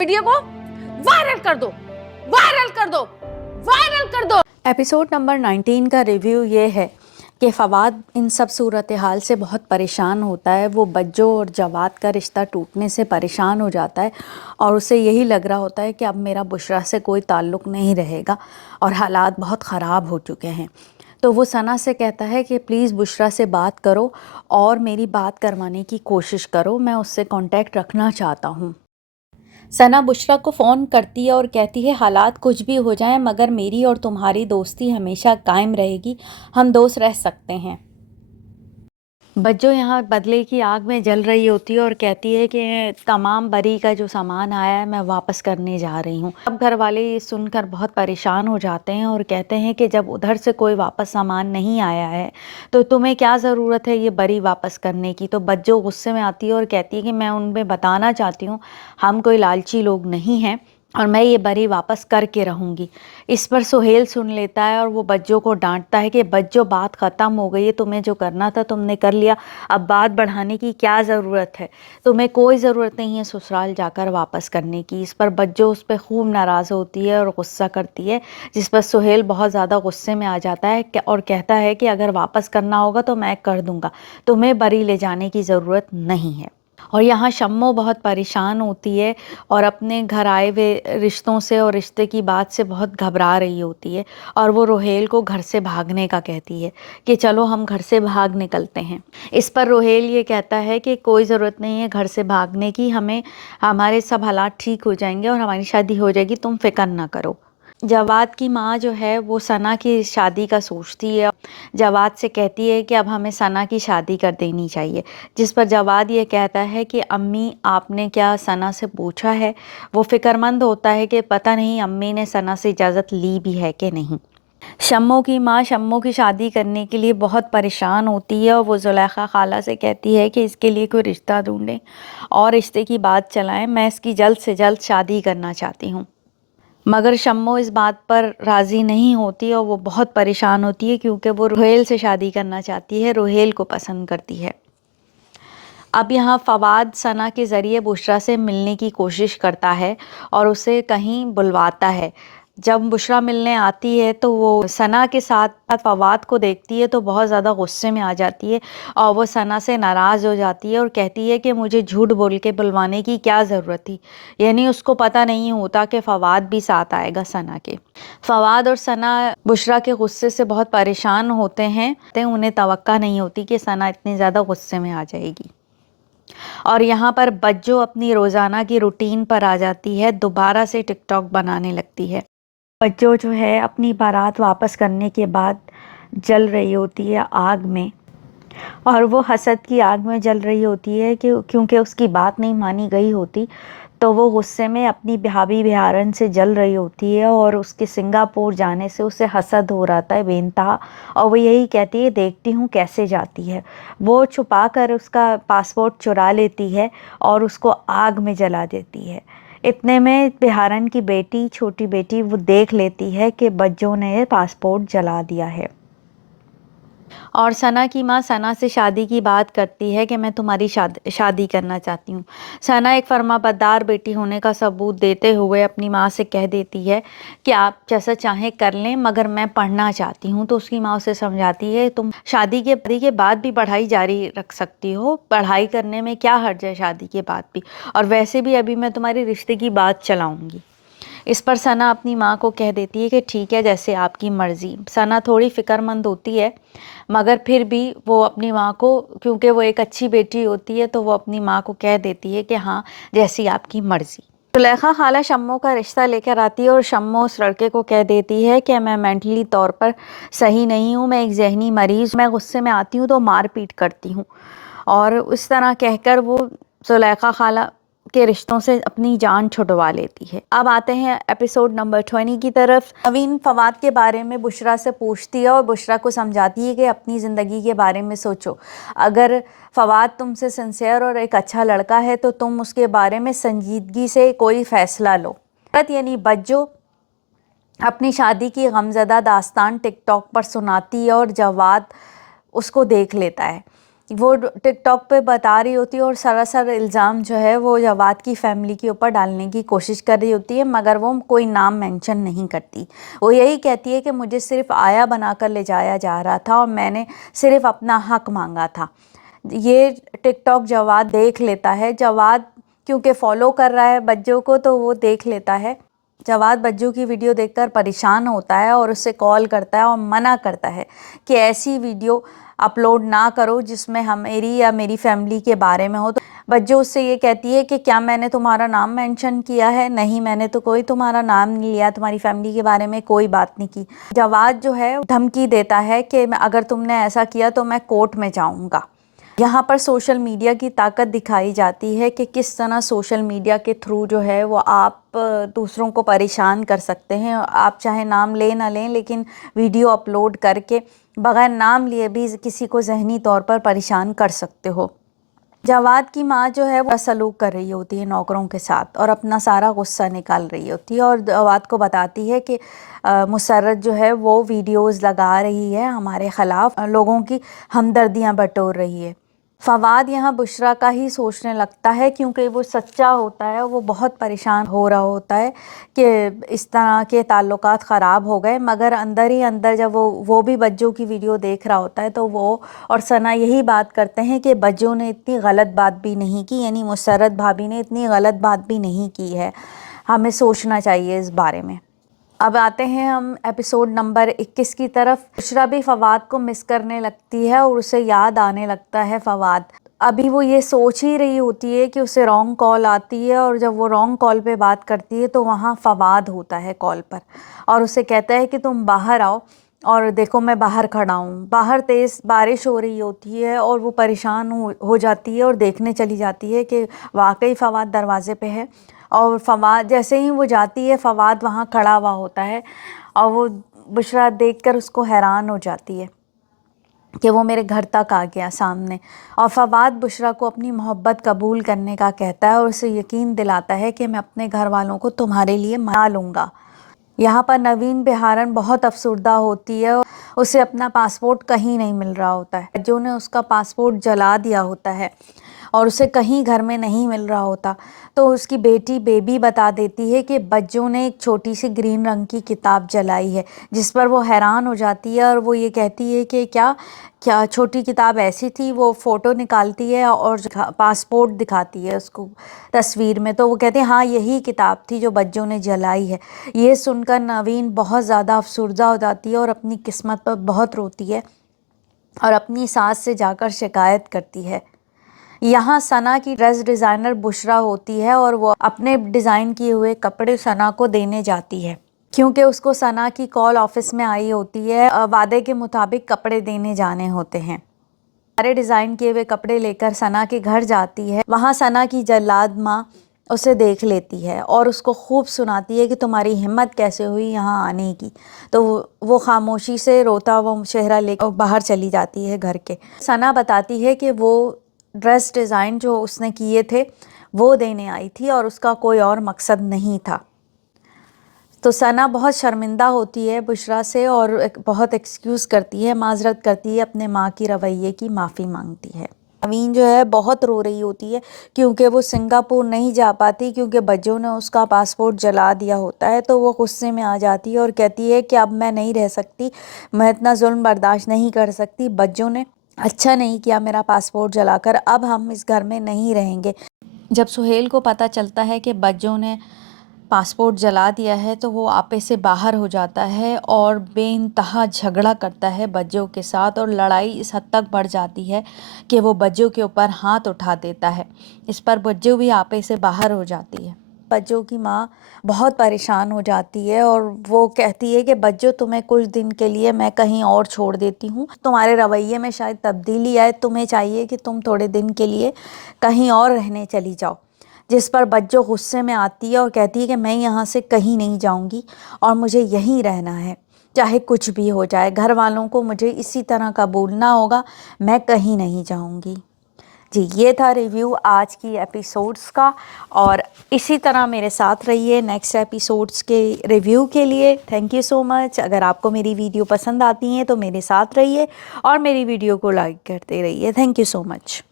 Video को viral कर दो, वायरल कर दो, वायरल कर दो। एपिसोड नंबर 19 का रिव्यू ये है कि फ़वाद इन सब सूरत हाल से बहुत परेशान होता है। वो बज्जो और जवाद का रिश्ता टूटने से परेशान हो जाता है और उसे यही लग रहा होता है कि अब मेरा बुशरा से कोई ताल्लुक़ नहीं रहेगा और हालात बहुत ख़राब हो चुके हैं। तो वो सना से कहता है कि प्लीज़ बुशरा से बात करो और मेरी बात करवाने की कोशिश करो, मैं उससे कांटेक्ट रखना चाहता हूँ। सना बुशरा को फ़ोन करती है और कहती है हालात कुछ भी हो जाएं मगर मेरी और तुम्हारी दोस्ती हमेशा कायम रहेगी, हम दोस्त रह सकते हैं। बज्जो यहाँ बदले की आग में जल रही होती है और कहती है कि तमाम बरी का जो सामान आया है मैं वापस करने जा रही हूँ। अब घर वाले ये सुनकर बहुत परेशान हो जाते हैं और कहते हैं कि जब उधर से कोई वापस सामान नहीं आया है तो तुम्हें क्या ज़रूरत है ये बरी वापस करने की। तो बज्जो गुस्से में आती है और कहती है कि मैं उनमें बताना चाहती हूँ हम कोई लालची लोग नहीं हैं और मैं ये बरी वापस करके रहूँगी। इस पर सुहेल सुन लेता है और वो बज्जो को डांटता है कि बज्जो बात ख़त्म हो गई है, तुम्हें जो करना था तुमने कर लिया, अब बात बढ़ाने की क्या ज़रूरत है, तुम्हें कोई ज़रूरत नहीं है ससुराल जाकर वापस करने की। इस पर बज्जो उस पर खूब नाराज़ होती है और गुस्सा करती है, जिस पर सुहेल बहुत ज़्यादा गुस्से में आ जाता है और कहता है कि अगर वापस करना होगा तो मैं कर दूँगा, तुम्हें बरी ले जाने की ज़रूरत नहीं है। और यहाँ शम्मो बहुत परेशान होती है और अपने घर आए हुए रिश्तों से और रिश्ते की बात से बहुत घबरा रही होती है और वो रोहेल को घर से भागने का कहती है कि चलो हम घर से भाग निकलते हैं। इस पर रोहेल ये कहता है कि कोई ज़रूरत नहीं है घर से भागने की, हमारे सब हालात ठीक हो जाएंगे और हमारी शादी हो जाएगी, तुम फिक्र ना करो। जवाद की माँ जो है वो सना की शादी का सोचती है, जवाद से कहती है कि अब हमें सना की शादी कर देनी चाहिए। जिस पर जवाद ये कहता है कि अम्मी आपने क्या सना से पूछा है। वो फ़िक्रमंद होता है कि पता नहीं अम्मी ने सना से इजाज़त ली भी है कि नहीं। शम्मो की माँ शम्मो की शादी करने के लिए बहुत परेशान होती है और वो ज़ुलेखा खाला से कहती है कि इसके लिए कोई रिश्ता ढूंढें और रिश्ते की बात चलाएं, मैं इसकी जल्द से जल्द शादी करना चाहती हूँ। मगर शम्मो इस बात पर राज़ी नहीं होती और वो बहुत परेशान होती है क्योंकि वो रोहेल से शादी करना चाहती है, रोहेल को पसंद करती है। अब यहाँ फ़वाद सना के ज़रिए बुशरा से मिलने की कोशिश करता है और उसे कहीं बुलवाता है। जब बुशरा मिलने आती है तो वो सना के साथ फ़वाद को देखती है तो बहुत ज़्यादा गुस्से में आ जाती है और वो सना से नाराज़ हो जाती है और कहती है कि मुझे झूठ बोल के बुलवाने की क्या ज़रूरत थी। यानी उसको पता नहीं होता कि फ़वाद भी साथ आएगा सना के। फ़वाद और सना बुशरा के गुस्से से बहुत परेशान होते हैं, उन्हें तवक्का नहीं होती कि सना इतनी ज़्यादा गुस्से में आ जाएगी। और यहाँ पर बज्जो अपनी रोज़ाना की रूटीन पर आ जाती है, दोबारा से टिकटॉक बनाने लगती है। बज्जो जो है अपनी बारात वापस करने के बाद जल रही होती है आग में और वो हसद की आग में जल रही होती है कि क्योंकि उसकी बात नहीं मानी गई होती, तो वो गुस्से में अपनी भाभी बिहारन से जल रही होती है और उसके सिंगापुर जाने से उसे हसद हो रहा था बेइंतहा और वो यही कहती है देखती हूँ कैसे जाती है। वो छुपा कर उसका पासपोर्ट चुरा लेती है और उसको आग में जला देती है। इतने में बिहारन की बेटी, छोटी बेटी, वो देख लेती है कि बज्जो ने पासपोर्ट जला दिया है और सना की माँ सना से शादी की बात करती है कि मैं तुम्हारी शादी करना चाहती हूँ। सना एक फर्माबरदार बेटी होने का सबूत देते हुए अपनी माँ से कह देती है कि आप जैसा चाहें कर लें मगर मैं पढ़ना चाहती हूँ। तो उसकी माँ उसे समझाती है तुम शादी के बाद भी पढ़ाई जारी रख सकती हो, पढ़ाई करने में क्या हर्ज है शादी के बाद भी, और वैसे भी अभी मैं तुम्हारे रिश्ते की बात चलाऊँगी। इस पर सना अपनी माँ को कह देती है कि ठीक है जैसे आपकी मर्ज़ी। सना थोड़ी फ़िक्रमंद होती है मगर फिर भी वो अपनी माँ को, क्योंकि वो एक अच्छी बेटी होती है, तो वो अपनी माँ को कह देती है कि हाँ जैसी आपकी मर्ज़ी। ज़ुलेखा खाला शम्मो का रिश्ता लेकर आती है और शम्मो उस लड़के को कह देती है कि मैं मेंटली तौर पर सही नहीं हूँ, मैं एक जहनी मरीज़, मैं गुस्से में आती हूँ तो मार पीट करती हूँ। और उस तरह कहकर वो ज़ुलेखा खाला के रिश्तों से अपनी जान छुड़वा लेती है। अब आते हैं एपिसोड नंबर 20 की तरफ। नवीन फ़वाद के बारे में बुशरा से पूछती है और बुशरा को समझाती है कि अपनी ज़िंदगी के बारे में सोचो। अगर फ़वाद तुमसे सिंसियर और एक अच्छा लड़का है तो तुम उसके बारे में संजीदगी से कोई फ़ैसला लो। यानी बज्जो अपनी शादी की गमज़दा दास्तान टिकटॉक पर सुनाती है और जवाद उसको देख लेता है। وہ ٹک ٹاک پہ بتا رہی ہوتی ہے اور سراسر الزام جو ہے وہ جواد کی فیملی کے اوپر ڈالنے کی کوشش کر رہی ہوتی ہے، مگر وہ کوئی نام مینشن نہیں کرتی. وہ یہی کہتی ہے کہ مجھے صرف آیا بنا کر لے جایا جا رہا تھا اور میں نے صرف اپنا حق مانگا تھا. یہ ٹک ٹاک جواد دیکھ لیتا ہے. جواد کیونکہ فالو کر رہا ہے بجو کو تو وہ دیکھ لیتا ہے. جواد بجو کی ویڈیو دیکھ کر پریشان ہوتا ہے اور اسے کال کرتا ہے اور منع کرتا ہے کہ ایسی ویڈیو اپلوڈ نہ کرو جس میں میری یا میری فیملی کے بارے میں ہو. تو بجو اس سے یہ کہتی ہے کہ کیا میں نے تمہارا نام مینشن کیا ہے؟ نہیں، میں نے تو کوئی تمہارا نام نہیں لیا، تمہاری فیملی کے بارے میں کوئی بات نہیں کی. جواد جو ہے دھمکی دیتا ہے کہ اگر تم نے ایسا کیا تو میں کورٹ میں جاؤں گا. یہاں پر سوشل میڈیا کی طاقت دکھائی جاتی ہے کہ کس طرح سوشل میڈیا کے تھرو جو ہے وہ آپ دوسروں کو پریشان کر سکتے ہیں. آپ چاہے نام لیں نہ لیں لیکن ویڈیو اپلوڈ کر کے بغیر نام لیے بھی کسی کو ذہنی طور پر پریشان کر سکتے ہو. جواد کی ماں جو ہے وہ سلوک کر رہی ہوتی ہے نوکروں کے ساتھ اور اپنا سارا غصہ نکال رہی ہوتی ہے اور جواد کو بتاتی ہے کہ مسرت جو ہے وہ ویڈیوز لگا رہی ہے ہمارے خلاف، لوگوں کی ہمدردیاں بٹور رہی ہے. فواد یہاں بشریٰ کا ہی سوچنے لگتا ہے کیونکہ وہ سچا ہوتا ہے. وہ بہت پریشان ہو رہا ہوتا ہے کہ اس طرح کے تعلقات خراب ہو گئے، مگر اندر ہی اندر جب وہ بھی بجو کی ویڈیو دیکھ رہا ہوتا ہے تو وہ اور ثنا یہی بات کرتے ہیں کہ بجو نے اتنی غلط بات بھی نہیں کی، یعنی مسرت بھابھی نے اتنی غلط بات بھی نہیں کی ہے، ہمیں سوچنا چاہیے اس بارے میں. اب آتے ہیں ہم ایپیسوڈ نمبر 21 کی طرف. بشریٰ بھی فواد کو مس کرنے لگتی ہے اور اسے یاد آنے لگتا ہے فواد. ابھی وہ یہ سوچ ہی رہی ہوتی ہے کہ اسے رانگ کال آتی ہے اور جب وہ رانگ کال پہ بات کرتی ہے تو وہاں فواد ہوتا ہے کال پر اور اسے کہتا ہے کہ تم باہر آؤ اور دیکھو میں باہر کھڑا ہوں. باہر تیز بارش ہو رہی ہوتی ہے اور وہ پریشان ہو جاتی ہے اور دیکھنے چلی جاتی ہے کہ واقعی فواد دروازے پہ ہے. اور فواد جیسے ہی وہ جاتی ہے فواد وہاں کھڑا ہوا ہوتا ہے اور وہ بشریٰ دیکھ کر اس کو حیران ہو جاتی ہے کہ وہ میرے گھر تک آ گیا سامنے. اور فواد بشریٰ کو اپنی محبت قبول کرنے کا کہتا ہے اور اسے یقین دلاتا ہے کہ میں اپنے گھر والوں کو تمہارے لیے منا لوں گا. یہاں پر نوین بہارن بہت افسردہ ہوتی ہے. اسے اپنا پاسپورٹ کہیں نہیں مل رہا ہوتا ہے. جو نے اس کا پاسپورٹ جلا دیا ہوتا ہے اور اسے کہیں گھر میں نہیں مل رہا ہوتا تو اس کی بیٹی بیبی بتا دیتی ہے کہ بجو نے ایک چھوٹی سی گرین رنگ کی کتاب جلائی ہے، جس پر وہ حیران ہو جاتی ہے اور وہ یہ کہتی ہے کہ کیا چھوٹی کتاب ایسی تھی. وہ فوٹو نکالتی ہے اور پاسپورٹ دکھاتی ہے اس کو تصویر میں تو وہ کہتے ہیں ہاں یہی کتاب تھی جو بجو نے جلائی ہے. یہ سن کر نوین بہت زیادہ افسردہ ہو جاتی ہے اور اپنی قسمت پر بہت روتی ہے اور اپنی ساس سے جا کر شکایت کرتی ہے. یہاں ثنا کی ڈریس ڈیزائنر بشریٰ ہوتی ہے اور وہ اپنے ڈیزائن کیے ہوئے کپڑے ثنا کو دینے جاتی ہے کیونکہ اس کو ثنا کی کال آفس میں آئی ہوتی ہے. وعدے کے مطابق کپڑے دینے جانے ہوتے ہیں. سارے ڈیزائن کیے ہوئے کپڑے لے کر ثنا کے گھر جاتی ہے. وہاں ثنا کی جلاد ماں اسے دیکھ لیتی ہے اور اس کو خوب سناتی ہے کہ تمہاری ہمت کیسے ہوئی یہاں آنے کی. تو وہ خاموشی سے روتا ہوا چہرہ لے کر باہر چلی جاتی ہے گھر کے. ثنا بتاتی ہے کہ وہ ڈریس ڈیزائن جو اس نے کیے تھے وہ دینے آئی تھی اور اس کا کوئی اور مقصد نہیں تھا. تو ثنا بہت شرمندہ ہوتی ہے بشریٰ سے اور بہت ایکسکیوز کرتی ہے، معذرت کرتی ہے، اپنے ماں کی رویے کی معافی مانگتی ہے. نوین جو ہے بہت رو رہی ہوتی ہے کیونکہ وہ سنگاپور نہیں جا پاتی کیونکہ بجو نے اس کا پاسپورٹ جلا دیا ہوتا ہے. تو وہ غصے میں آ جاتی ہے اور کہتی ہے کہ اب میں نہیں رہ سکتی، میں اتنا ظلم برداشت نہیں کر سکتی. بجو نے اچھا نہیں کیا میرا پاسپورٹ جلا کر، اب ہم اس گھر میں نہیں رہیں گے. جب سہیل کو پتہ چلتا ہے کہ بجو نے پاسپورٹ جلا دیا ہے تو وہ آپے سے باہر ہو جاتا ہے اور بے انتہا جھگڑا کرتا ہے بجو کے ساتھ اور لڑائی اس حد تک بڑھ جاتی ہے کہ وہ بجو کے اوپر ہاتھ اٹھا دیتا ہے. اس پر بجو بھی آپے سے باہر ہو جاتی ہے. بجو کی ماں بہت پریشان ہو جاتی ہے اور وہ کہتی ہے کہ بجو تمہیں کچھ دن کے لیے میں کہیں اور چھوڑ دیتی ہوں، تمہارے رویے میں شاید تبدیلی آئے، تمہیں چاہیے کہ تم تھوڑے دن کے لیے کہیں اور رہنے چلی جاؤ. جس پر بجو غصے میں آتی ہے اور کہتی ہے کہ میں یہاں سے کہیں نہیں جاؤں گی اور مجھے یہیں رہنا ہے چاہے کچھ بھی ہو جائے. گھر والوں کو مجھے اسی طرح قبولنا ہوگا، میں کہیں نہیں جاؤں گی. جی یہ تھا ریویو آج کی ایپیسوڈس کا، اور اسی طرح میرے ساتھ رہیے نیکسٹ ایپیسوڈس کے ریویو کے لیے. تھینک یو سو مچ. اگر آپ کو میری ویڈیو پسند آتی ہیں تو میرے ساتھ رہیے اور میری ویڈیو کو لائک کرتے رہیے. Thank you so much.